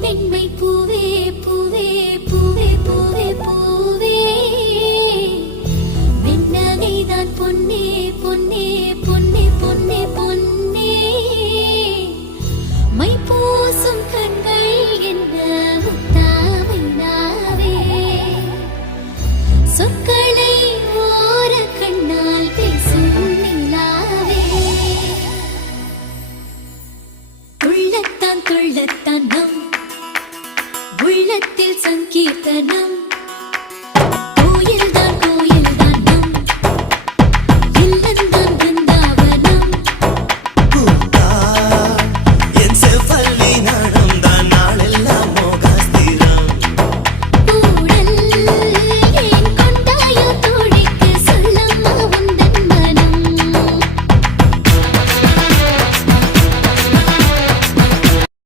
பெண்மை பூவே பூவே பூவே பூவே பூவே வெண்ணகைதான் பொன்னே பொன்னே பொன்னே பொன்னே பொன்னே மை பூசும் கண்கள் என்ன முத்தாமைனாவே சொற்களை ஓர கண்ணால் பேசும் நிலாவே உள்ளத்தான் துள்ளத்தான் நம் உள்ளத்தில் சங்கீர்த்தனம்